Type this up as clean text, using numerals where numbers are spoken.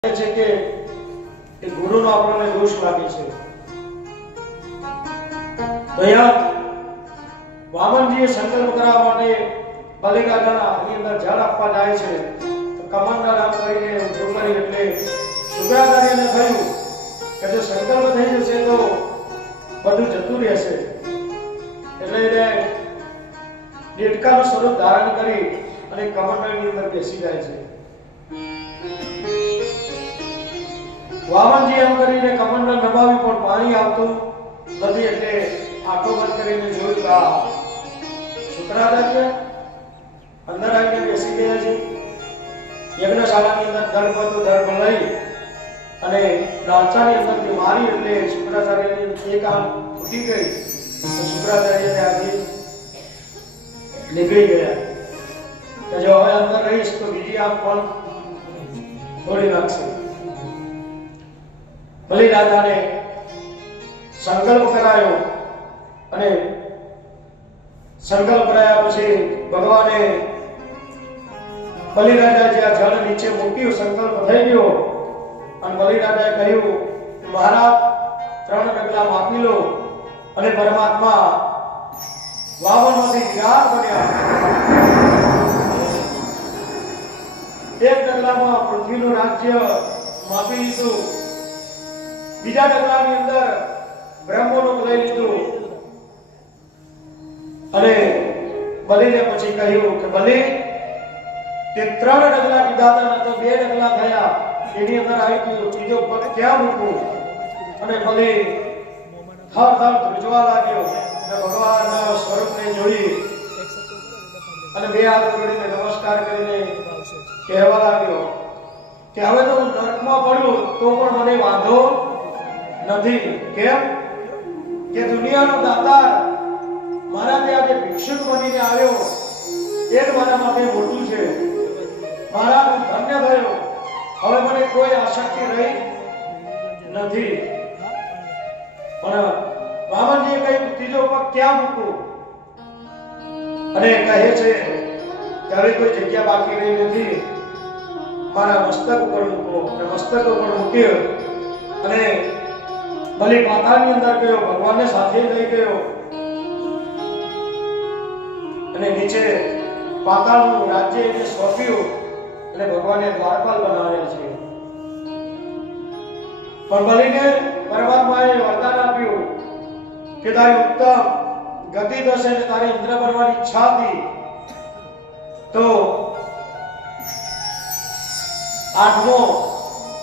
છે કે એ ગુરુનો આપણને દોષ લાગે છે। તો અહીંયા વામનજીએ સંકલ્પ કરવા માટે બલિરાજાના હાથની અંદર જળ આપવા જાય છે તો કમંડળ આમ કરીને ઊભું કરી એટલે શુક્રાચાર્યને થયું કે જો સંકલ્પ થઈ જશે તો બધું જતું રહેશે, એટલે એને દેડકાનું સ્વરૂપ ધારણ કરી અને કમંડળની અંદર બેસી જાય છે। વામનજી એમ કરીને કમંડળ નમાવી પણ પાણી આવતું નથી, એટલે આંખો બંધ કરીને જોયું કે શુક્રાચાર્ય અંદર આવીને બેસી ગયા છે। યજ્ઞશાળાની અંદર દર્પ હતું, દર્પ લઈ અને લાલચાની અંદરથી મારી એટલે શુક્રાચાર્યની એક આંખ ફૂટી ગઈ તો શુક્રાચાર્ય ત્યાંથી નીકળી ગયા કે જો હવે અંદર રહીશ તો બીજી આંખ પણ તોડી નાખશે। બલિરાજાને સંકલ્પ કરાયો અને સંકલ્પ કરાયા પછી ભગવાને બલિરાજા જ્યાં જળ નીચે મૂક્યું, સંકલ્પ થઈ ગયો અને બલિરાજાએ કહ્યું મહારાજ 3 ડગલા માપી લો અને પરમાત્મા વામનમાંથી વિરાટ બન્યા। 1 ડગલામાં પૃથ્વીનું રાજ્ય માપી લીધું, બીજા ડગલાની અંદર બ્રહ્મલોક લઈ લીધું અને બલિને પછી કહ્યું કે બલિ તે 3 ડગલા કીધા હતા તો 2 ડગલા થયા, એની અંદર આવી ગયું ત્રીજો પગ ક્યાં મૂકવું? અને બલિ થર થર ધ્રુજવા લાગ્યો અને ભગવાનના સ્વરૂપને જોઈ અને 2 હાથ જોડીને નમસ્કાર કરીને કહેવા લાગ્યો કે હવે તો હું નરકમાં પડ્યું તો પણ મને વાંધો નથી। કેમ કે દુનિયાનો દાતાર મારા ત્યાં જે ભિક્ષુક બનીને આવ્યો એ જ મારા માટે મોટું છે, મારા હું ધન્ય થયો, હવે મને કોઈ આસક્તિ રહી નથી। પણ વામનજીએ કહ્યું ત્રીજો પગ ક્યાં મૂકું? અને કહે છે કે હવે કોઈ જગ્યા બાકી રહી નથી, મારા મસ્તક ઉપર મૂકો અને મસ્તક ઉપર મૂક્યો અને બલિ પાતાળની અંદર ગયો, ભગવાનને સાથે લઈ ગયો અને નીચે પાતાળનું રાજ્ય એને સોંપ્યું અને ભગવાને દ્વારપાલ બનાવેલ છે। પણ બલિને પરમાત્માએ વરદાન આપ્યું કે તારી ઉત્તમ ગતિ થશે અને તારી ઇન્દ્ર બનવાની ઈચ્છા હતી તો 8મો